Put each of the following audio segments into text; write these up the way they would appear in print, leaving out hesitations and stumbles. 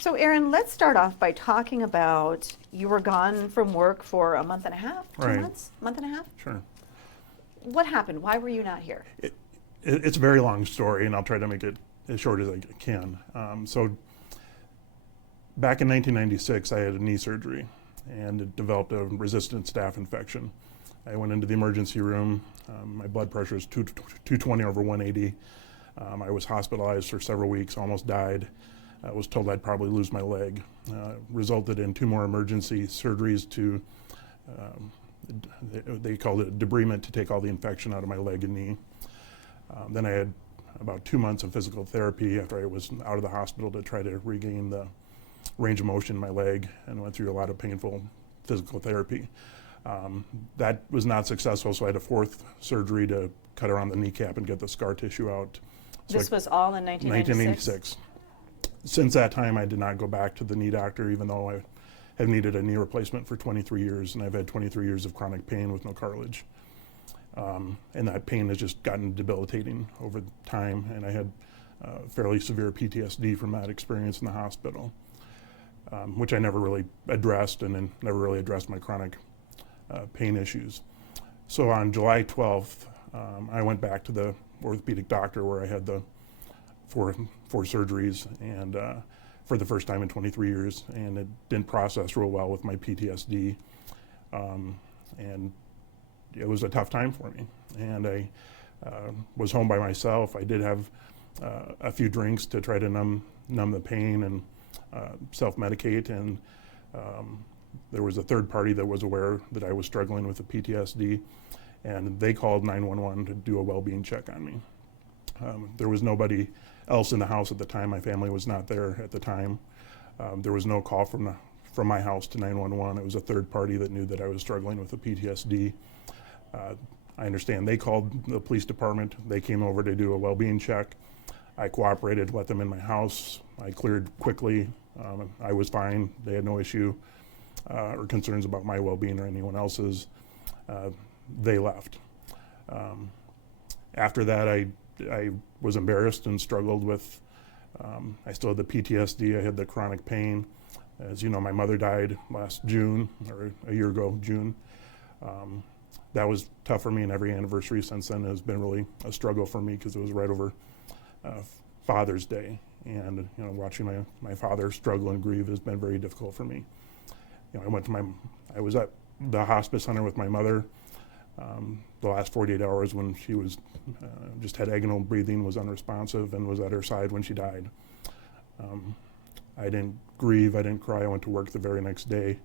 So Aaron, let's start off by talking about you were gone from work for a month and a half, 2 Right. months, month and a half? Sure. What happened? Why were you not here? It's a very long story, and I'll try to make it as short as I can. So back in 1996, I had a knee surgery and it developed a resistant staph infection. I went into the emergency room. My blood pressure is 220 over 180. I was hospitalized for several weeks, almost died. I was told I'd probably lose my leg. Resulted in 2 more emergency surgeries to, they called it debridement, to take all the infection out of my leg and knee. Then I had about 2 months of physical therapy after I was out of the hospital to try to regain the range of motion in my leg, and went through a lot of painful physical therapy. That was not successful, so I had a 4th surgery to cut around the kneecap and get the scar tissue out. So This was all in 1996? 1986. Since that time, I did not go back to the knee doctor, even though I have needed a knee replacement for 23 years, and I've had 23 years of chronic pain with no cartilage. And that pain has just gotten debilitating over time, and I had fairly severe PTSD from that experience in the hospital, which I never really addressed, and then never really addressed my chronic pain issues. So on July 12th, I went back to the orthopedic doctor where I had the four surgeries, and for the first time in 23 years, and it didn't process real well with my PTSD, and it was a tough time for me. And I was home by myself. I did have a few drinks to try to numb the pain and self-medicate, and there was a third party that was aware that I was struggling with the PTSD, and they called 911 to do a well-being check on me. There was nobody else in the house at the time. My family was not there at the time. There was no call from my house to 911. It was a third party that knew that I was struggling with the PTSD. I understand they called the police department. They came over to do a well-being check. I cooperated, let them in my house. I cleared quickly. I was fine. They had no issue or concerns about my well-being or anyone else's. They left. After that, I was embarrassed and struggled with, I still had the PTSD, I had the chronic pain. As you know, my mother died last June, or a year ago, June. That was tough for me, and every anniversary since then has been really a struggle for me because it was right over Father's Day. And watching my father struggle and grieve has been very difficult for me. I was at the hospice center with my mother the last 48 hours when she was just had agonal breathing, was unresponsive, and was at her side when she died. I didn't grieve, I didn't cry. I went to work the very next day.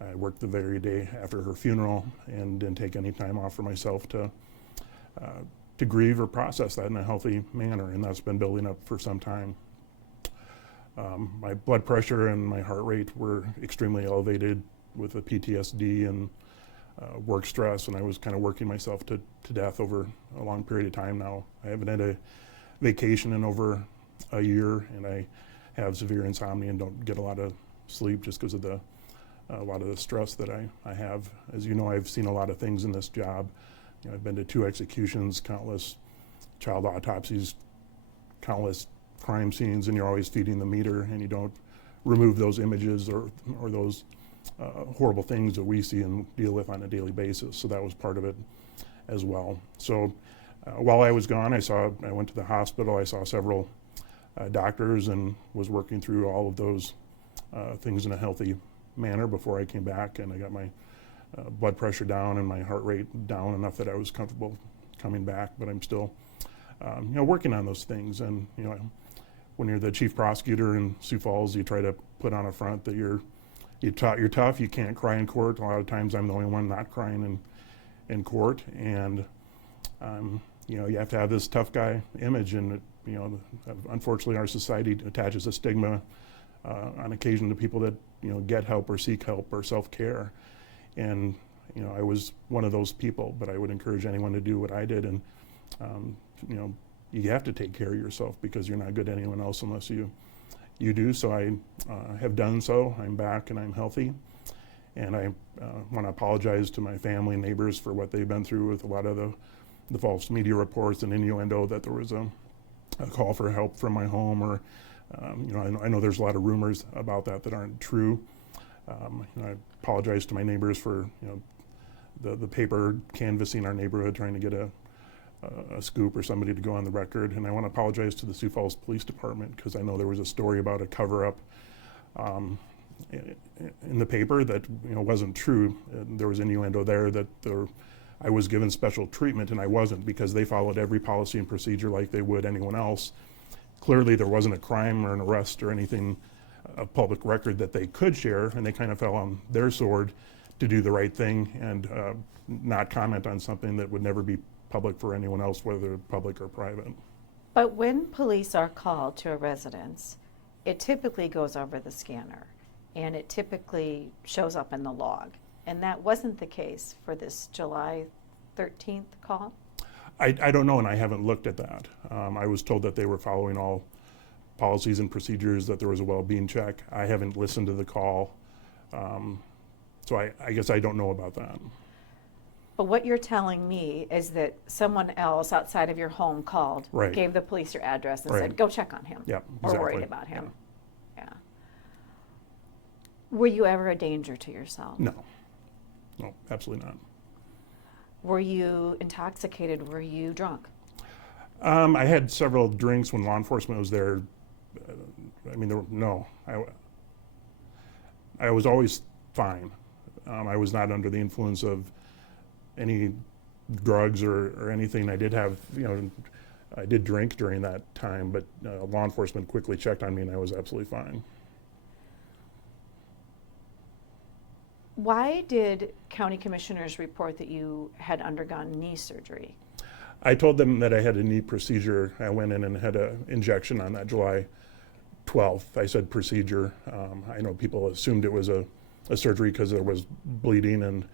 I worked the very day after her funeral and didn't take any time off for myself to grieve or process that in a healthy manner, and that's been building up for some time. My blood pressure and my heart rate were extremely elevated with the PTSD and work stress, and I was kind of working myself to death over a long period of time now. I haven't had a vacation in over a year, and I have severe insomnia and don't get a lot of sleep just because of a lot of the stress that I have. As you know, I've seen a lot of things in this job. I've been to 2 executions, countless child autopsies, countless crime scenes, and you're always feeding the meter, and you don't remove those images or those horrible things that we see and deal with on a daily basis. So that was part of it as well. So while I was gone, I went to the hospital. I saw several doctors and was working through all of those things in a healthy manner before I came back, and I got my blood pressure down and my heart rate down enough that I was comfortable coming back. But I'm still working on those things. And when you're the chief prosecutor in Sioux Falls, you try to put on a front that you're tough, you can't cry in court. A lot of times I'm the only one not crying in court, and you have to have this tough guy image, and unfortunately our society attaches a stigma on occasion to people that get help or seek help or self-care, and I was one of those people. But I would encourage anyone to do what I did, and you have to take care of yourself because you're not good to anyone else unless you do. So I have done so. I'm back and I'm healthy, and I want to apologize to my family and neighbors for what they've been through with a lot of the false media reports and innuendo that there was a call for help from my home, or I know there's a lot of rumors about that aren't true. I apologize to my neighbors for the paper canvassing our neighborhood, trying to get a scoop or somebody to go on the record. And I want to apologize to the Sioux Falls Police Department, because I know there was a story about a cover-up in the paper that wasn't true. And there was innuendo there that I was given special treatment, and I wasn't, because they followed every policy and procedure like they would anyone else. Clearly there wasn't a crime or an arrest or anything of public record that they could share, and they kind of fell on their sword to do the right thing and not comment on something that would never be public for anyone else, whether public or private. But when police are called to a residence, it typically goes over the scanner, and it typically shows up in the log. And that wasn't the case for this July 13th call? I don't know, and I haven't looked at that. I was told that they were following all policies and procedures, that there was a well-being check. I haven't listened to the call, so I guess I don't know about that. But what you're telling me is that someone else outside of your home called, Right. gave the police your address and Right. said, go check on him. Yeah, Or exactly. worried about him. Yeah. Were you ever a danger to yourself? No, absolutely not. Were you intoxicated? Were you drunk? I had several drinks when law enforcement was there. I was always fine. I was not under the influence of any drugs or anything. I did have, I did drink during that time, but law enforcement quickly checked on me, and I was absolutely fine. Why did county commissioners report that you had undergone knee surgery? I told them that I had a knee procedure. I went in and had an injection on that July 12th. I said procedure. I know people assumed it was a surgery because there was bleeding, and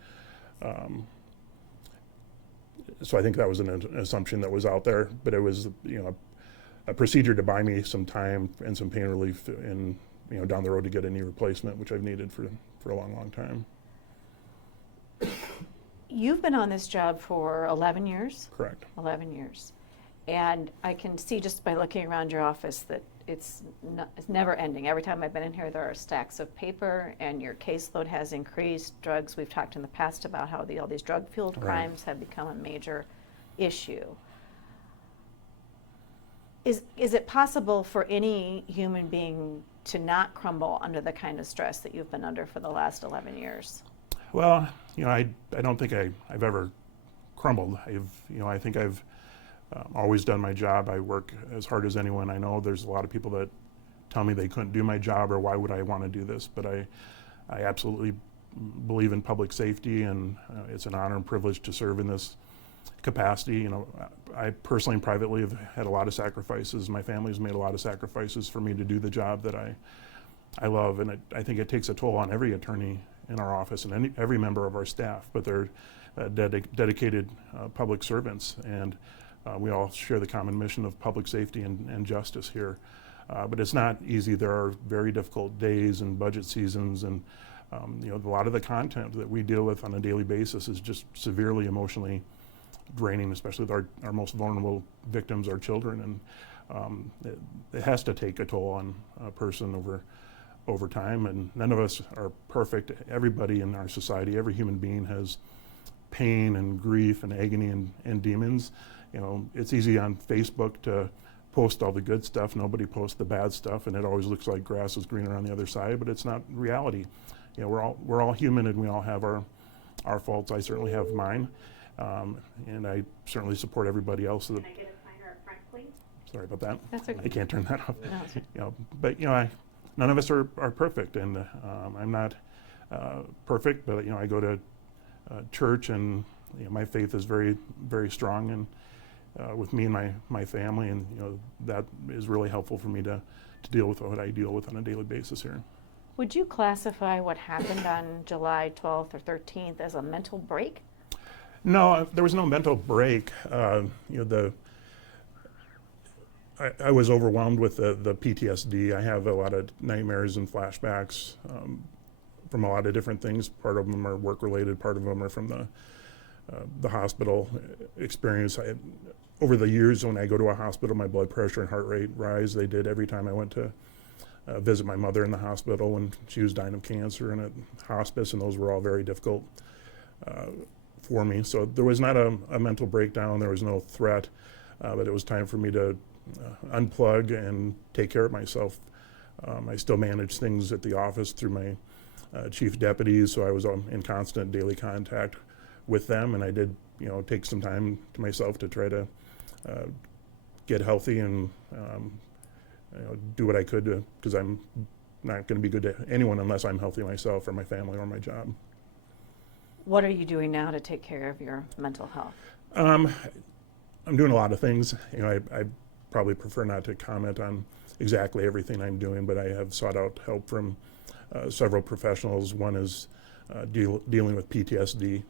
so I think that was an assumption that was out there. But it was, a procedure to buy me some time and some pain relief, and down the road to get a knee replacement, which I've needed for a long, long time. You've been on this job for 11 years? Correct. 11 years. And I can see just by looking around your office that it's never ending. Every time I've been in here, there are stacks of paper, and your caseload has increased. Drugs, we've talked in the past about how all these drug-fueled Right. crimes have become a major issue. Is it possible for any human being to not crumble under the kind of stress that you've been under for the last 11 years? Well, I don't think I've ever crumbled. I think I've always done my job. I work as hard as anyone. I know there's a lot of people that tell me they couldn't do my job, or why would I want to do this, but I absolutely believe in public safety, and it's an honor and privilege to serve in this capacity. I personally and privately have had a lot of sacrifices. My family's made a lot of sacrifices for me to do the job that I love, and I think it takes a toll on every attorney in our office and every member of our staff, but they're dedicated public servants, and we all share the common mission of public safety and justice here. But it's not easy. There are very difficult days and budget seasons, and a lot of the content that we deal with on a daily basis is just severely emotionally draining, especially with our most vulnerable victims, our children, and it has to take a toll on a person over time, and none of us are perfect. Everybody in our society, every human being has pain and grief and agony and demons. It's easy on Facebook to post all the good stuff. Nobody posts the bad stuff, and it always looks like grass is greener on the other side, but it's not reality. We're all human, and we all have our faults. I certainly have mine, and I certainly support everybody else. Can I get a signer up front, please? Sorry about that. That's okay. I can't turn that off. No. But none of us are perfect, and I'm not perfect. But I go to church, and my faith is very, very strong, and with me and my family, and that is really helpful for me to deal with what I deal with on a daily basis here. Would you classify what happened on July 12th or 13th as a mental break? No, there was no mental break. I was overwhelmed with the PTSD. I have a lot of nightmares and flashbacks from a lot of different things. Part of them are work-related. Part of them are from the hospital experience. Over the years, when I go to a hospital, my blood pressure and heart rate rise. They did every time I went to visit my mother in the hospital when she was dying of cancer and at hospice, and those were all very difficult for me. So there was not a mental breakdown, there was no threat, but it was time for me to unplug and take care of myself. I still manage things at the office through my chief deputies, so I was in constant daily contact with them, and I did, take some time to myself to try to get healthy and do what I could to, because I'm not going to be good to anyone unless I'm healthy myself or my family or my job. What are you doing now to take care of your mental health? I'm doing a lot of things. I probably prefer not to comment on exactly everything I'm doing, but I have sought out help from several professionals. One is dealing with PTSD.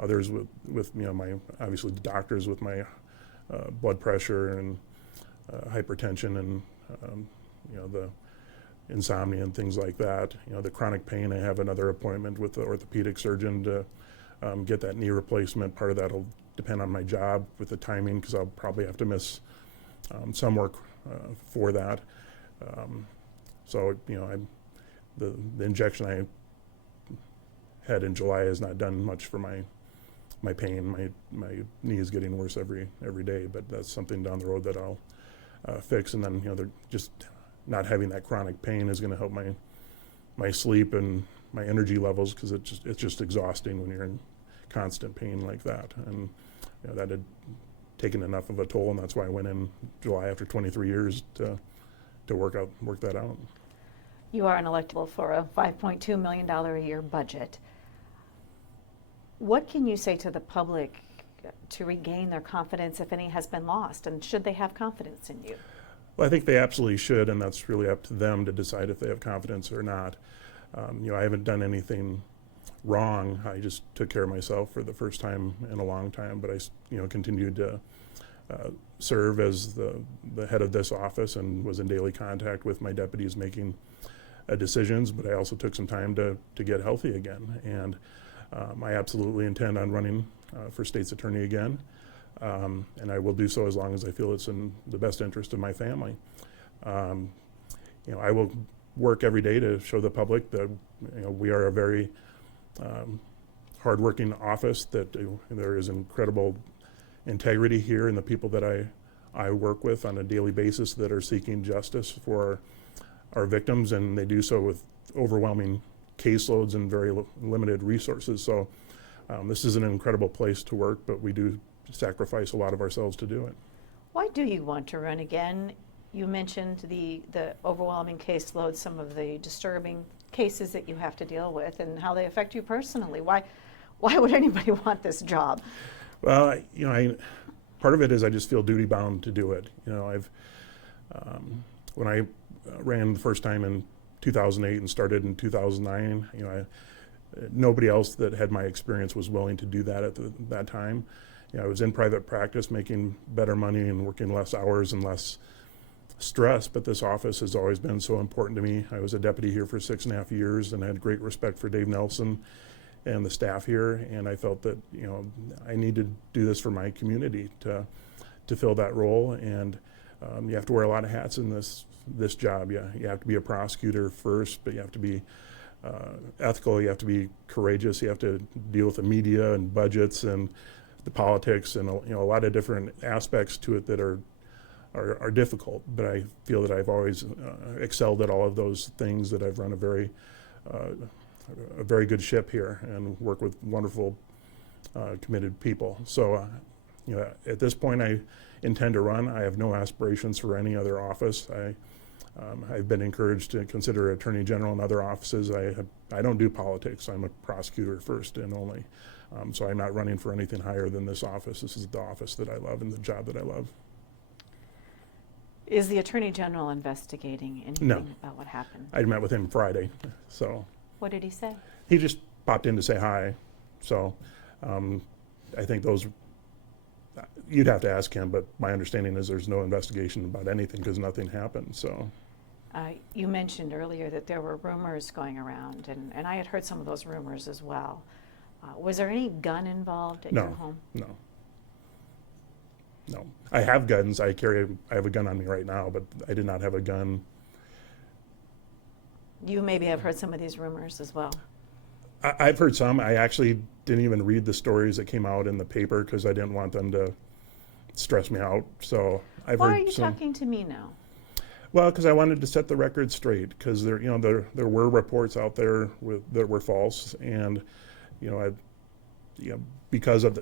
Others with my, obviously the doctors with my blood pressure and hypertension and the insomnia and things like that. The chronic pain, I have another appointment with the orthopedic surgeon to get that knee replacement. Part of that will depend on my job with the timing, because I'll probably have to miss some work for that. So the injection I had in July has not done much for my pain. My knee is getting worse every day, but that's something down the road that I'll fix. And then they're just not having that chronic pain is going to help my sleep and my energy levels, because it's just exhausting when you're in constant pain like that. And that had taken enough of a toll, and that's why I went in July after 23 years to work that out. You are electable for a $5.2 million a year budget. What can you say to the public to regain their confidence if any has been lost, and should they have confidence in you? Well, I think they absolutely should, and that's really up to them to decide if they have confidence or not. I haven't done anything wrong. I just took care of myself for the first time in a long time, but I continued to serve as the head of this office and was in daily contact with my deputies making decisions, but I also took some time to get healthy again. And I absolutely intend on running for state's attorney again. And I will do so as long as I feel it's in the best interest of my family. I will work every day to show the public that we are a very hardworking office, that there is incredible integrity here in the people that I work with on a daily basis that are seeking justice for our victims, and they do so with overwhelming caseloads and very limited resources. So this is an incredible place to work, but we do sacrifice a lot of ourselves to do it. Why do you want to run again? You mentioned the overwhelming caseload, some of the disturbing cases that you have to deal with, and how they affect you personally. Why would anybody want this job? Well, part of it is I just feel duty bound to do it. When I ran the first time in 2008 and started in 2009, nobody else that had my experience was willing to do that at that time. I was in private practice making better money and working less hours and less stress, but this office has always been so important to me. I was a deputy here for 6.5 years and I had great respect for Dave Nelson and the staff here, and I felt that I need to do this for my community to fill that role. And you have to wear a lot of hats in this job. You have to be a prosecutor first, but you have to be ethical, you have to be courageous, you have to deal with the media and budgets and the politics and a lot of different aspects to it that are difficult. But I feel that I've always excelled at all of those things, that I've run a very good ship here and work with wonderful committed people. So at this point I intend to run. I have no aspirations for any other office. I've been encouraged to consider Attorney General in other offices. I don't do politics. I'm a prosecutor first and only. So I'm not running for anything higher than this office. This is the office that I love and the job that I love. Is the Attorney General investigating anything No. about what happened? I met with him Friday. So What did he say? he just popped in to say hi. So I think you'd have to ask him, but my understanding is there's no investigation about anything because nothing happened. So You mentioned earlier that there were rumors going around, and I had heard some of those rumors as well. Was there any gun involved at your home? No. I have guns. I have a gun on me right now, but I did not have a gun You maybe have heard some of these rumors as well. I've heard some. I actually didn't even read the stories that came out in the paper because I didn't want them to stress me out. So I've Why heard are you some. talking to me now? Well, because I wanted to set the record straight, because there were reports out there that were false, and because of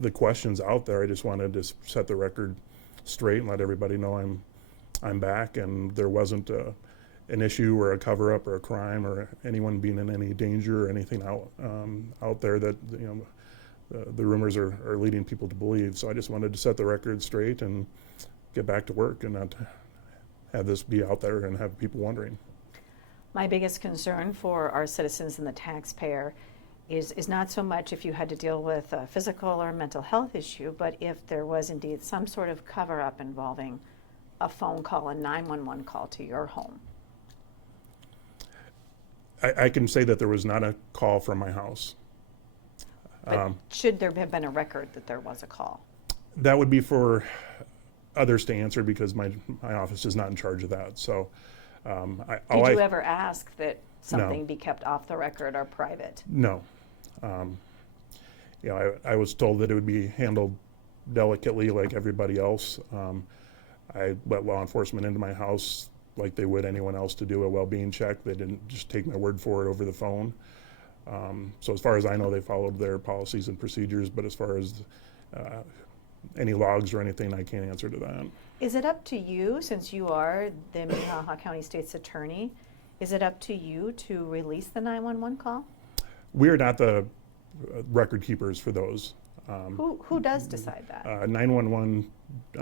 the questions out there, I just wanted to set the record straight and let everybody know I'm back, and there wasn't an issue or a cover up or a crime or anyone being in any danger or anything out there that the rumors are leading people to believe. So I just wanted to set the record straight and get back to work and not have this be out there and have people wondering. My biggest concern for our citizens and the taxpayer is not so much if you had to deal with a physical or mental health issue, but if there was indeed some sort of cover-up involving a phone call, a 911 call to your home. I can say that there was not a call from my house. But should there have been a record that there was a call? That would be for others to answer, because my office is not in charge of that. So, Did you ever ask that something No. be kept off the record or private? No. I was told that it would be handled delicately like everybody else. I let law enforcement into my house like they would anyone else to do a well-being check. They didn't just take my word for it over the phone. So as far as I know, they followed their policies and procedures, but as far as any logs or anything, I can't answer to that. Is it up to you, since you are the Minnehaha County State's Attorney, is it up to you to release the 911 call? We are not the record keepers for those. Who does decide that? 911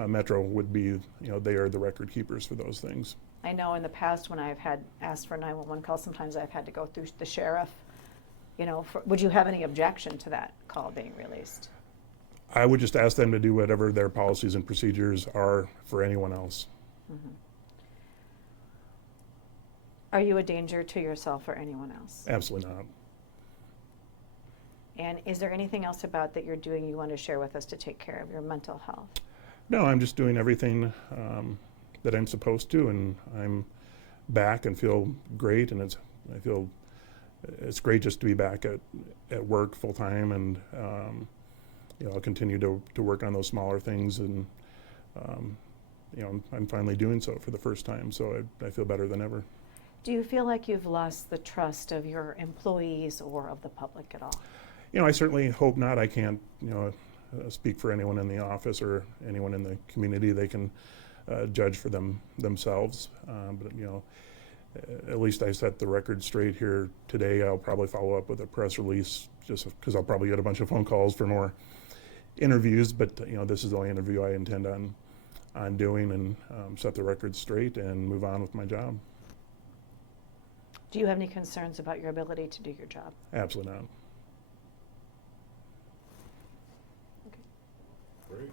Metro would be, they are the record keepers for those things. I know in the past when I've had asked for 911 calls, sometimes I've had to go through the sheriff. Would you have any objection to that call being released? I would just ask them to do whatever their policies and procedures are for anyone else. Mm-hmm. Are you a danger to yourself or anyone else? Absolutely not. And is there anything else about that you're doing you want to share with us to take care of your mental health? No, I'm just doing everything that I'm supposed to, and I'm back and feel great, and I feel it's great just to be back at work full time, and I'll continue to work on those smaller things, and I'm finally doing so for the first time, so I feel better than ever. Do you feel like you've lost the trust of your employees or of the public at all? I certainly hope not. I can't, speak for anyone in the office or anyone in the community. They can judge for themselves. But at least I set the record straight here today. I'll probably follow up with a press release, just because I'll probably get a bunch of phone calls for more interviews. But this is the only interview I intend on doing, and set the record straight and move on with my job. Do you have any concerns about your ability to do your job? Absolutely not. Great.